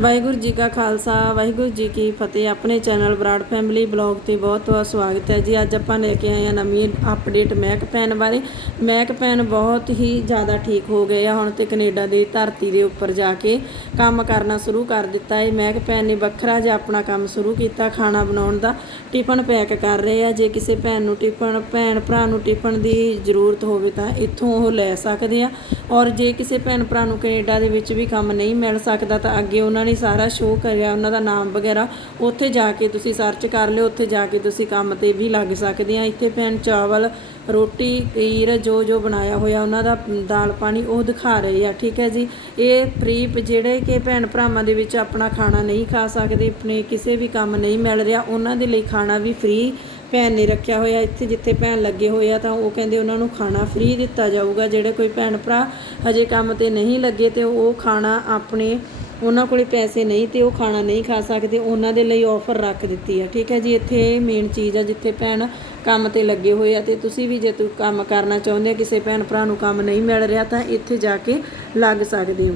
ਵਾਹਿਗੁਰੂ ਜੀ ਕਾ ਖਾਲਸਾ, ਵਾਹਿਗੁਰੂ ਜੀ ਕੀ ਫਤਿਹ। ਆਪਣੇ channel Brar family blog ਤੇ ਬਹੁਤ ਬਹੁਤ ਸਵਾਗਤ ਹੈ ਜੀ। ਅੱਜ ਆਪਾਂ ਲੈ ਕੇ ਆਏ ਹਾਂ ਨਵੀਂ ਅਪਡੇਟ ਮਹਿਕ ਪੈਨ ਬਾਰੇ। ਮਹਿਕ ਪੈਨ ਬਹੁਤ ਹੀ ਜ਼ਿਆਦਾ ਠੀਕ ਹੋ ਗਏ ਆ। ਹੁਣ ਤੇ ਕੈਨੇਡਾ ਦੀ ਧਰਤੀ ਦੇ ਉੱਪਰ ਜਾ ਕੇ ਕੰਮ ਕਰਨਾ ਸ਼ੁਰੂ ਕਰ ਦਿੱਤਾ ਹੈ। ਮਹਿਕ ਪੈਨ ਨੇ ਵੱਖਰਾ ਜਿਹਾ ਆਪਣਾ ਕੰਮ ਸ਼ੁਰੂ ਕੀਤਾ ਖਾਣਾ ਬਣਾਉਣ ਦਾ। ਟਿਫਨ ਪੈਕ ਕਰ ਰਹੇ ਆ। ਜੇ ਕਿਸੇ ਭੈਣ ਨੂੰ ਟਿਫਨ, ਭੈਣ ਭਰਾ ਨੂੰ ਟਿਫਨ ਦੀ ਜ਼ਰੂਰਤ ਹੋਵੇ ਤਾਂ ਇੱਥੋਂ ਉਹ ਲੈ ਸਕਦੇ ਆ। ਔਰ ਜੇ ਕਿਸੇ ਭੈਣ ਭਰਾ ਨੂੰ ਕੈਨੇਡਾ ਦੇ ਵਿੱਚ ਵੀ ਕੰਮ ਨਹੀਂ ਮਿਲ ਸਕਦਾ ਤਾਂ ਅੱਗੇ ਉਹਨਾਂ ਨੇ ਸਾਰਾ ਸ਼ੋਅ ਕਰਿਆ, ਉਹਨਾਂ ਦਾ ਨਾਮ ਵਗੈਰਾ, ਉੱਥੇ ਜਾ ਕੇ ਤੁਸੀਂ ਸਰਚ ਕਰ ਲਿਓ, ਉੱਥੇ ਜਾ ਕੇ ਤੁਸੀਂ ਕੰਮ ਤੇ ਵੀ ਲੱਗ ਸਕਦੇ ਆ। ਇੱਥੇ ਭੈਣ ਚਾਵਲ, ਰੋਟੀ ਖੀਰ ਜੋ ਜੋ ਬਣਾਇਆ ਹੋਇਆ, ਉਹਨਾਂ ਦਾ ਦਾਲ ਪਾਣੀ ਉਹ ਦਿਖਾ ਰਹੇ ਆ, ਠੀਕ ਹੈ ਜੀ? ਇਹ ਫ੍ਰੀ ਜਿਹੜੇ ਕਿ ਭੈਣ ਭਰਾਵਾਂ ਦੇ ਵਿੱਚ ਆਪਣਾ ਖਾਣਾ ਨਹੀਂ ਖਾ ਸਕਦੇ, ਆਪਣੇ ਕਿਸੇ ਵੀ ਕੰਮ ਨਹੀਂ ਮਿਲ ਰਿਹਾ, ਉਹਨਾਂ ਦੇ ਲਈ ਖਾਣਾ ਵੀ ਫ੍ਰੀ ਭੈਣ ਨੇ ਰੱਖਿਆ ਹੋਇਆ। ਇੱਥੇ ਜਿੱਥੇ ਭੈਣ ਲੱਗੇ ਹੋਏ ਆ, ਤਾਂ ਉਹ ਕਹਿੰਦੇ ਉਹਨਾਂ ਨੂੰ ਖਾਣਾ ਫ੍ਰੀ ਦਿੱਤਾ ਜਾਊਗਾ। ਜਿਹੜੇ ਕੋਈ ਭੈਣ ਭਰਾ ਹਜੇ ਕੰਮ ਤੇ ਨਹੀਂ ਲੱਗੇ, ਤੇ ਉਹ ਖਾਣਾ ਆਪਣੇ ਉਹਨਾਂ ਕੋਲੇ ਪੈਸੇ ਨਹੀਂ ਤੇ ਉਹ ਖਾਣਾ ਨਹੀਂ ਖਾ ਸਕਦੇ, ਉਹਨਾਂ ਦੇ ਲਈ ਆਫਰ ਰੱਖ ਦਿੱਤੀ ਹੈ ਠੀਕ ਹੈ ਜੀ, ਇੱਥੇ ਮੇਨ ਚੀਜ਼ ਆ ਜਿੱਥੇ ਭੈਣ ਕੰਮ ਤੇ ਲੱਗੇ ਹੋਏ ਆ ਤੇ ਤੁਸੀਂ ਵੀ ਜੇ ਤੂੰ ਕੰਮ ਕਰਨਾ ਚਾਹੁੰਦੇ ਹੋ ਕਿਸੇ ਭੈਣ ਭਰਾ ਨੂੰ ਕੰਮ ਨਹੀਂ ਮਿਲ ਰਿਹਾ ਤਾਂ ਇੱਥੇ ਜਾ ਕੇ ਲੱਗ ਸਕਦੇ ਹੋ।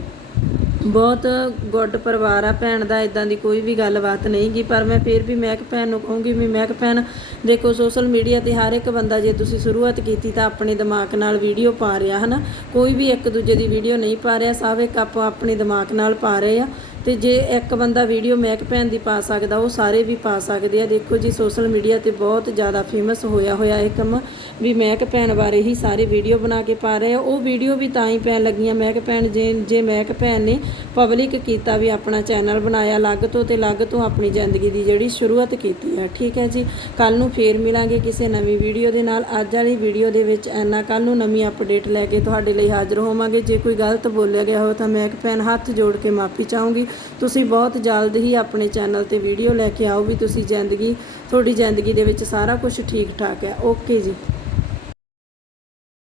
ਬਹੁਤ ਗੁੱਡ ਪਰਿਵਾਰ ਆ, ਭੈਣ ਦਾ ਇਦਾਂ ਦੀ ਕੋਈ ਵੀ ਗੱਲਬਾਤ ਨਹੀਂ ਗਈ ਪਰ ਮੈਂ ਫਿਰ ਵੀ ਮਹਿਕ ਭੈਣ ਨੂੰ ਕਹੂੰਗੀ ਵੀ ਮਹਿਕ ਭੈਣ, ਦੇਖੋ ਸੋਸ਼ਲ ਮੀਡੀਆ ਤੇ ਹਰ ਇੱਕ ਬੰਦਾ ਜੇ ਤੁਸੀਂ ਸ਼ੁਰੂਆਤ ਕੀਤੀ ਤਾਂ ਆਪਣੇ ਦਿਮਾਗ ਨਾਲ ਵੀਡੀਓ ਪਾ ਰਿਹਾ, ਹਨਾ? ਕੋਈ ਵੀ ਇੱਕ ਦੂਜੇ ਦੀ ਵੀਡੀਓ ਨਹੀਂ ਪਾ ਰਿਹਾ, ਸਭ ਇੱਕ ਆਪੋ ਆਪਣੇ ਦਿਮਾਗ ਨਾਲ ਪਾ ਰਹੇ ਆ। ਤੇ ਜੇ ਇੱਕ ਬੰਦਾ ਵੀਡੀਓ ਮਹਿਕ ਭੈਣ ਦੀ ਪਾ ਸਕਦਾ, ਉਹ ਸਾਰੇ ਵੀ ਪਾ ਸਕਦੇ ਆ। ਦੇਖੋ ਜੀ ਸੋਸ਼ਲ ਮੀਡੀਆ ਤੇ ਬਹੁਤ ਜ਼ਿਆਦਾ ਫੇਮਸ ਹੋਇਆ ਹੋਇਆ ਇਹ ਕੰਮ। ਵੀ ਮਹਿਕ ਭੈਣ ਬਾਰੇ ਹੀ ਸਾਰੇ ਵੀਡੀਓ ਬਣਾ ਕੇ ਪਾ ਰਹੇ। ਆ ਉਹ ਵੀਡੀਓ ਵੀ ਤਾਂ ਹੀ ਪੈਣ ਲੱਗੀਆਂ। ਮਹਿਕ ਭੈਣ ਜੇ ਜੇ ਮਹਿਕ ਭੈਣ ਨੇ ਪਬਲਿਕ ਕੀਤਾ ਵੀ ਆਪਣਾ ਚੈਨਲ ਬਣਾਇਆ, ਅਲੱਗ ਤੋਂ ਤੇ ਅਲੱਗ ਤੋਂ ਆਪਣੀ ਜ਼ਿੰਦਗੀ ਦੀ ਜਿਹੜੀ ਸ਼ੁਰੂਆਤ ਕੀਤੀ ਆ। ਠੀਕ ਹੈ ਜੀ? ਕੱਲ ਨੂੰ ਫੇਰ ਮਿਲਾਂਗੇ ਕਿਸੇ ਨਵੀਂ ਵੀਡੀਓ ਦੇ ਨਾਲ। ਅੱਜ ਵਾਲੀ ਵੀਡੀਓ ਦੇ ਵਿੱਚ ਐਨਾ ਕੱਲ ਨੂੰ ਨਵੀਂ ਅਪਡੇਟ ਲੈ ਕੇ ਤੁਹਾਡੇ ਲਈ ਹਾਜ਼ਰ ਹੋਵਾਂਗੇ। ਜੇ ਕੋਈ ਗਲਤ ਬੋਲਿਆ ਗਿਆ ਹੋ ਤਾਂ ਮੈਂ ਇੱਕ ਭੈਣ ਹੱਥ ਜੋੜ ਕੇ ਮਾਫੀ ਚਾਹੂੰਗੀ। ਤੁਸੀਂ ਬਹੁਤ ਜਲਦ ਹੀ ਆਪਣੇ ਚੈਨਲ ਤੇ ਵੀਡੀਓ ਲੈ ਕੇ ਆਓ ਵੀ ਤੁਸੀਂ ਜ਼ਿੰਦਗੀ, ਤੁਹਾਡੀ ਜ਼ਿੰਦਗੀ ਦੇ ਵਿੱਚ ਸਾਰਾ ਕੁਝ ਠੀਕ ਠਾਕ ਹੈ। ਓਕੇ ਜੀ।